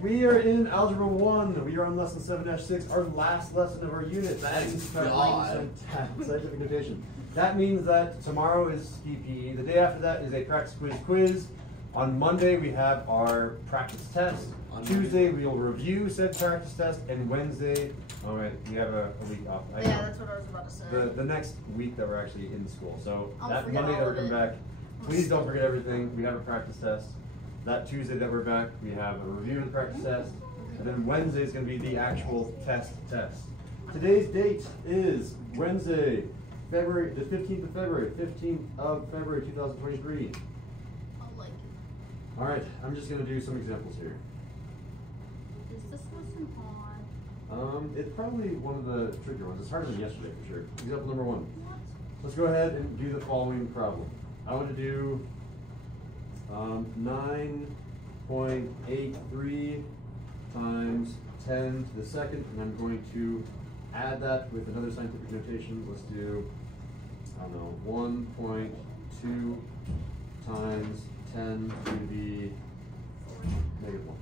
we are in Algebra 1. We are on lesson 7-6, our last lesson of our unit. That is scientific notation. That means that tomorrow is DPE. The day after that is a practice quiz. On Monday, we have our practice test. On Tuesday, we will review said practice test. And Wednesday, all right, we have a week off. Yeah, that's what I was about to say. The next week that we're actually in school. So that Monday that we're coming back, please don't forget everything. We have a practice test. That Tuesday that we're back, we have a review of the practice test. And then Wednesday is going to be the actual test. Today's date is Wednesday, the 15th of February, 2023. All right, I'm just going to do some examples here. Is this lesson on? It's probably one of the trickier ones. It's harder than yesterday for sure. Example number 1. Let's go ahead and do the following problem. I want to do 9.83 times 10 to the second, and I'm going to add that with another scientific notation. Let's do, I don't know, 1.2 times 10 to the -1.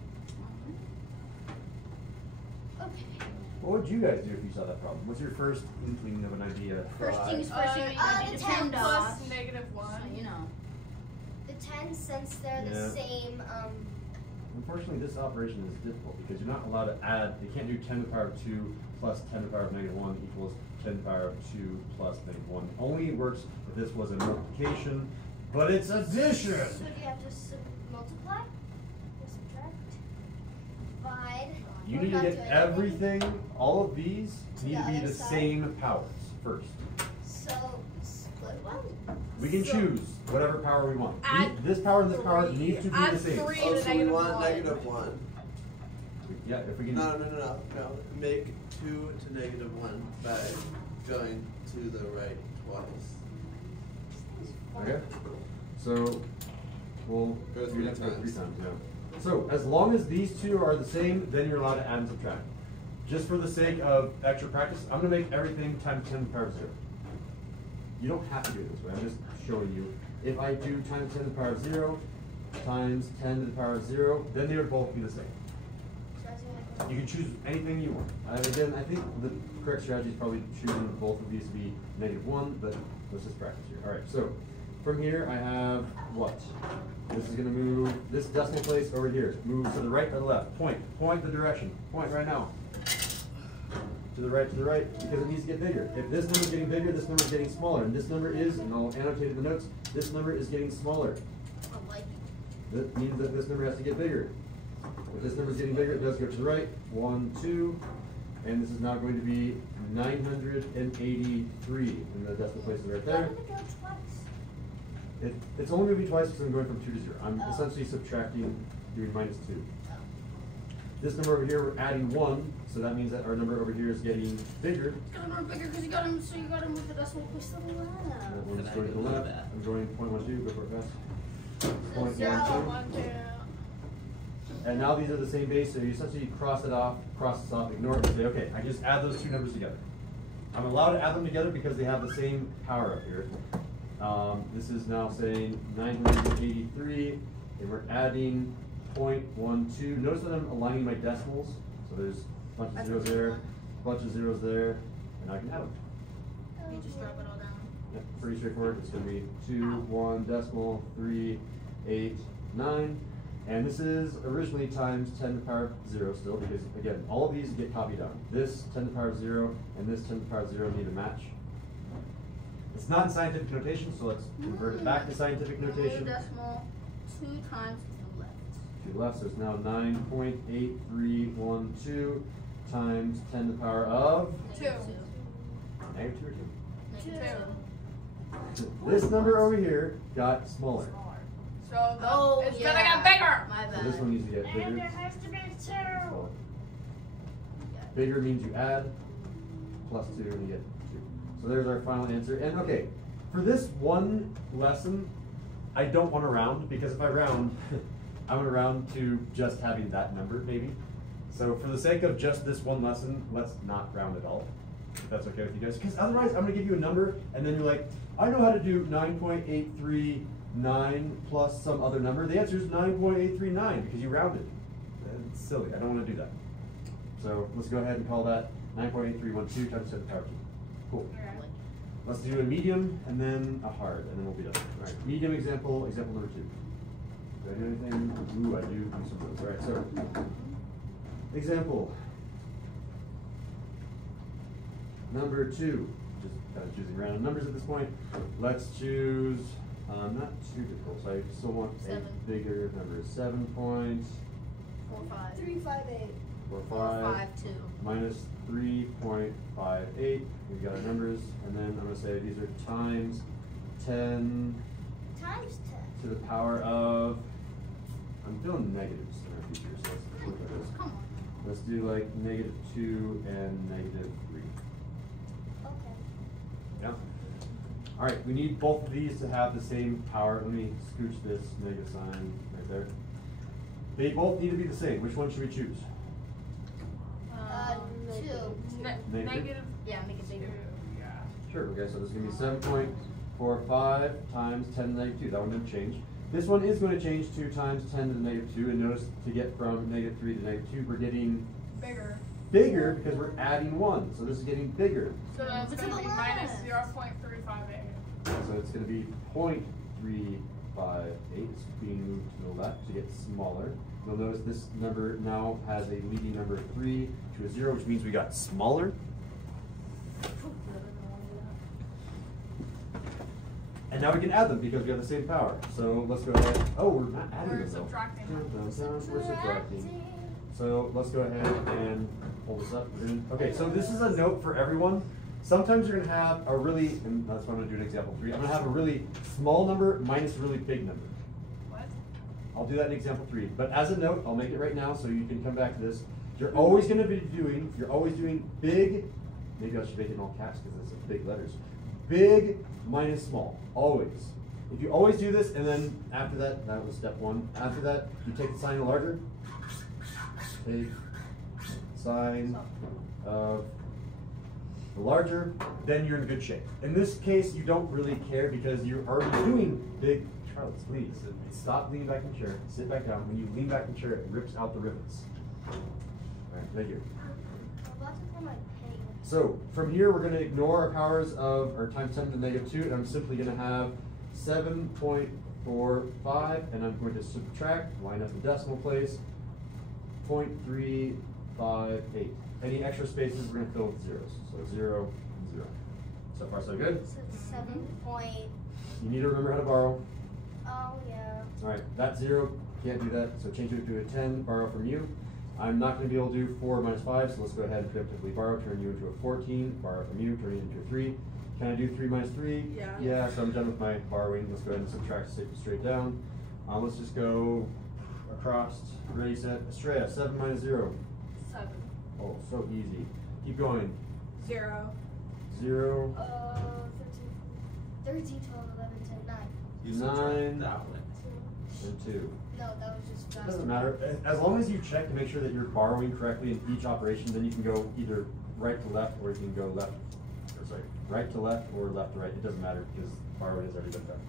Okay. What would you guys do if you saw that problem? What's your first inkling of an idea? First things first, you need the to 10 plus plus -1. So, you know. The 10, since they're the same, Unfortunately, this operation is difficult because you're not allowed to add. You can't do 10 to the power of 2 plus 10 to the power of -1 equals 10 to the power of 2 plus -1. Only works if this was a multiplication, but it's addition. So do you have to multiply? Or subtract? Divide? You need to get everything, all of these need to be the same powers first. So, split one? We can choose whatever power we want. This power and this power need to be the same. Oh, so we want -1. Yeah, if we can. No. Make 2 to -1 by going to the right twice. Okay. So we'll go do 3 that times. 3 times. Yeah. So as long as these two are the same, then you're allowed to add and subtract. Just for the sake of extra practice, I'm going to make everything times 10 to the power of 0. You don't have to do it this way. I'm just showing you. If I do times 10 to the power of 0 times 10 to the power of 0, then they would both be the same. You can choose anything you want. Again, I think the correct strategy is probably choosing both of these to be -1, but let's just practice here. All right, so from here I have what? This is going to move this decimal place over here. Move to the right or the left. Point the direction. Point right now. To the right, because it needs to get bigger. If this number is getting bigger, this number is getting smaller. And this number is, and I'll annotate in the notes, this number is getting smaller. That means that this number has to get bigger. If this number is getting bigger, it does go to the right. 1, 2, and this is now going to be 983, and the decimal place is right there. It's only moving twice because I'm going from 2 to 0. I'm essentially subtracting, doing -2. This number over here, we're adding 1, so that means that our number over here is getting bigger. It's gonna grow bigger because you got him, so you got him with the decimal place to the left. We're just going to the left. I'm going 0.12, go for it fast. 0.12. And now these are the same base, so you essentially cross this off, ignore it, and say, okay, I just add those two numbers together. I'm allowed to add them together because they have the same power up here. This is now saying 983, and we're adding 0.12. Notice that I'm aligning my decimals, so there's a bunch of zeros there, a bunch of zeros there, and I can add them. You just drop it all down. Yep, pretty straightforward. It's going to be 2, 1, decimal, 3, 8, 9. And this is originally times 10 to the power of 0 still, because again, all of these get copied down. This 10 to the power of 0 and this 10 to the power of 0 need a match. It's not in scientific notation, so let's convert it back to scientific notation. Decimal 2 times to the left. To the left, so it's now 9.8312 times 10 to the power of 2. -2 or 2. 2. This number over here got smaller. So it's gonna get bigger. My So bad. this one needs to get bigger. And it has to be 2. Smaller. Bigger means you add, plus 2 and you get 2. So there's our final answer. And okay, for this one lesson, I don't want to round, because if I round, I want to round to just having that number maybe. So for the sake of just this one lesson, let's not round at all, if that's okay with you guys. Because otherwise I'm going to give you a number and then you're like, I know how to do 9.839 plus some other number. The answer is 9.839 because you rounded. it's silly. I don't want to do that. So let's go ahead and call that 9.8312 times 10 to the power 2. Cool. Let's do a medium and then a hard, and then we'll be done. All right, medium example, example number 2. Do I do anything? Ooh, I do some of those. All right, so example number 2. Just kind of choosing random numbers at this point. Let's choose not too difficult, so I still want a bigger number. 7.45 358. minus 3.58. We've got our numbers, and then I'm going to say these are times 10 Times 10. to the power of, I'm feeling negatives in our future, so let's look at this. Come on. Let's do like -2 and -3. Okay. Yeah. All right, we need both of these to have the same power. Let me scooch this negative sign right there. They both need to be the same. Which one should we choose? 2. Negative. Yeah, make it bigger. Yeah. Sure, okay, so this is going to be 7.45 times 10 to the -2. That one didn't change. This one is going to change to times 10 to the -2, and notice to get from -3 to -2, we're getting Bigger. bigger because we're adding 1. So this is getting bigger. So that's What's going to in be the minus left? 0.358. So it's going to be 0.358. It's being moved to the left to get smaller. You'll notice this number now has a leading number of 3 to a 0, which means we got smaller. And now we can add them because we have the same power. So let's go ahead. Oh, we're not adding We're them though. subtracting them. We're subtracting. So let's go ahead and pull this up. Okay, so this is a note for everyone. Sometimes you're going to have a really, and that's why I'm going to do an example 3. I'm going to have a really small number minus a really big number. What? I'll do that in example 3. But as a note, I'll make it right now so you can come back to this. You're always going to be doing, big, maybe I should make it in all caps because it's big letters. Big minus small, always. If you always do this, and then after that, that was step 1. After that, you take the sign of larger. Take sign of the larger, then you're in good shape. In this case, you don't really care because you're already doing big. Charles, please, stop leaning back in the chair. Sit back down. When you lean back in the chair, it rips out the rivets. All right, thank you. I'm about to put my paint. So from here, we're going to ignore our powers of, or times 10 to the -2, and I'm simply going to have 7.45, and I'm going to subtract, line up the decimal place, 0.358. Any extra spaces we're going to fill with zeros. So 0, 0. So far, so good? So 7 point. You need to remember how to borrow. Oh, yeah. All right, that 0, can't do that, so change it to a 10, borrow from you. I'm not going to be able to do 4 minus 5, so let's go ahead and preemptively borrow, turn you into a 14, borrow from you, turn you into a 3. Can I do 3 minus 3? Yeah. Yeah, so I'm done with my borrowing. Let's go ahead and subtract straight down. Let's just go across, ready, set, Estrella, 7 minus 0. 7. Oh, so easy. Keep going. 0. 0. 13, 12, 11, 10, 9. You 9 subtract that one. and 2. No, that was just fast. Doesn't matter. As long as you check to make sure that you're borrowing correctly in each operation, then you can go either right to left or you can go left, or sorry, right to left or left to right. It doesn't matter because borrowing has already been done.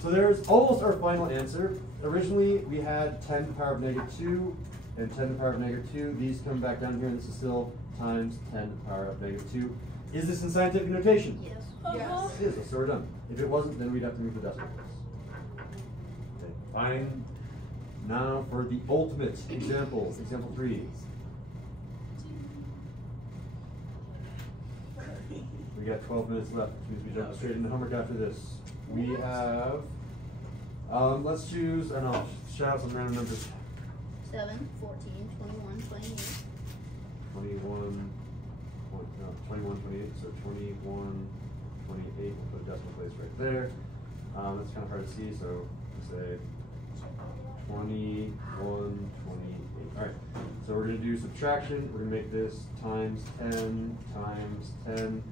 So there's almost our final answer. Originally, we had 10 to the power of -2 and 10 to the power of -2. These come back down here, and this is still times 10 to the power of -2. Is this in scientific notation? Yes. Yes. It is, so we're done. If it wasn't, then we'd have to move the decimal place. Okay, fine. Now for the ultimate example, example 3. We got 12 minutes left, which means we jump straight into homework after this. We have, let's choose, I don't know, shout out some random numbers. 7, 14, 21, 28. 21, 28, so 21, 28, we'll put a decimal place right there. That's kind of hard to see, so let's say 21, 28. All right, so we're going to do subtraction. We're going to make this times 10 times 10.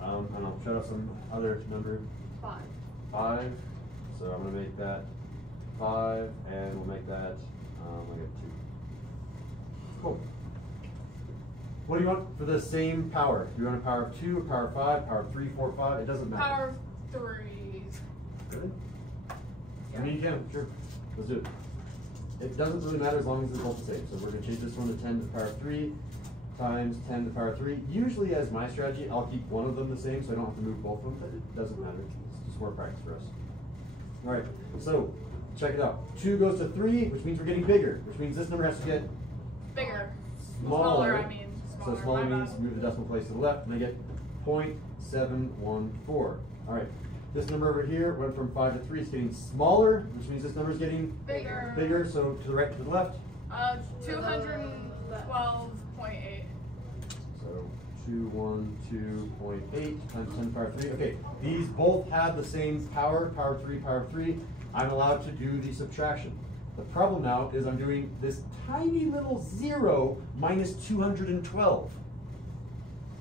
I don't know, shout out some other number. 5. 5. So I'm going to make that 5, and we'll make that like a 2. Cool. What do you want for the same power? Do you want a power of 2, a power of 5, power of 3, 4, 5? It doesn't matter. Power of 3. Really? Yeah. I mean, you can, sure. Let's do it. it doesn't really matter as long as they're both the same. So we're going to change this one to 10 to the power of 3 times 10 to the power of 3. Usually as my strategy, I'll keep one of them the same so I don't have to move both of them, but it doesn't matter. It's just more practice for us. All right, so check it out. 2 goes to 3, which means we're getting bigger, which means this number has to get Bigger. smaller. I mean. So smaller means move the decimal place to the left, and I get 0.714. All right, this number over here went from 5 to 3. It's getting smaller, which means this number is getting Bigger. bigger. So to the right, to the left. 212.8. So 212.8 times 10 to the power of 3. Okay, these both have the same power, power of 3, power of 3. I'm allowed to do the subtraction. The problem now is I'm doing this tiny little 0 minus 212.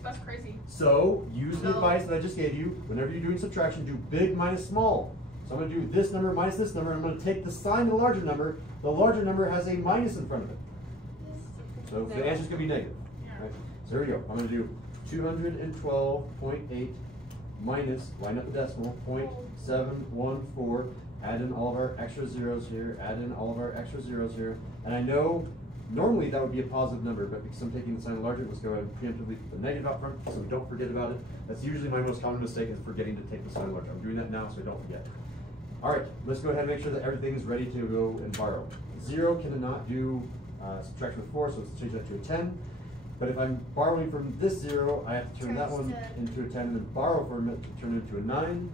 That's crazy. So use the advice that I just gave you. Whenever you're doing subtraction, do big minus small. So I'm going to do this number minus this number, and I'm going to take the sign of the larger number. The larger number has a minus in front of it. So the answer is going to be negative. Yeah. Right? So here we go. I'm going to do 212.8 minus, line up the decimal, 0.714. Add in all of our extra zeros here, add in all of our extra zeros here. And I know normally that would be a positive number, but because I'm taking the sign larger, let's go ahead and preemptively put the negative out front so we don't forget about it. That's usually my most common mistake, is forgetting to take the sign larger. I'm doing that now so I don't forget. All right, let's go ahead and make sure that everything is ready to go and borrow. 0 cannot do subtraction with 4, so let's change that to a 10. But if I'm borrowing from this 0, I have to turn that one into a 10 and then borrow from it to turn it into a 9.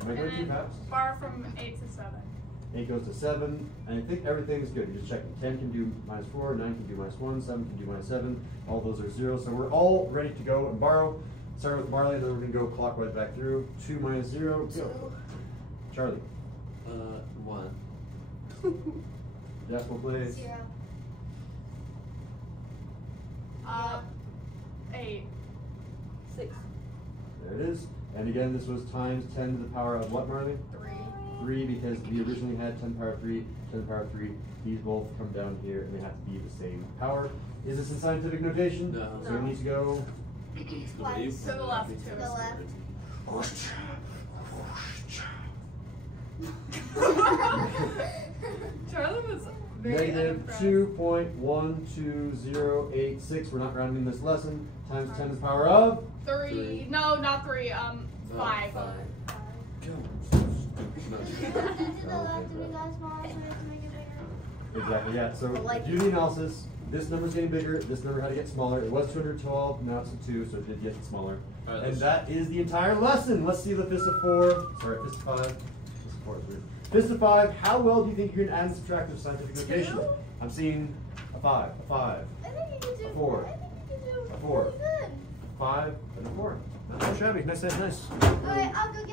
Am I going too fast? Bar from 8 to 7. 8 goes to 7, and I think everything is good. You're just checking. 10 can do minus 4, 9 can do minus 1, 7 can do minus 7. All those are 0. So we're all ready to go and borrow. Starting with Marley, then we're going to go clockwise back through. 2 minus 0, go. Charlie. 1. Decimal place. 0. 8. 6. There it is. And again, this was times 10 to the power of what, Marley? 3. 3, because we originally had 10 to the power of 3, 10 to the power of 3. These both come down here, and they have to be the same power. Is this in scientific notation? No. So it needs to go. Twice. To the left, To too. the left. Charlie was very Negative unimpressed. 2.12086. We're not rounding this lesson. Times 10 to the power of. 3. No, not 3. 5. 5. If you do to the left and you guys smaller, so we have to make it bigger. Exactly, yeah. So Like- do the analysis. This number's getting bigger. This number had to get smaller. It was 212. Now it's a 2, so it did get smaller. All right, And let's- that is the entire lesson. Let's see the fist of 4. Sorry, fist of 5. Fist of 4 is weird. Fist of 5. How well do you think you're going to add and subtract with scientific notation? 2? I'm seeing a 5, a 5, I think you can do. A 4. I think you can do. A 4. Really good. 5, and a 4. Not so shabby. Nice, nice, nice. Alright, I'll go get.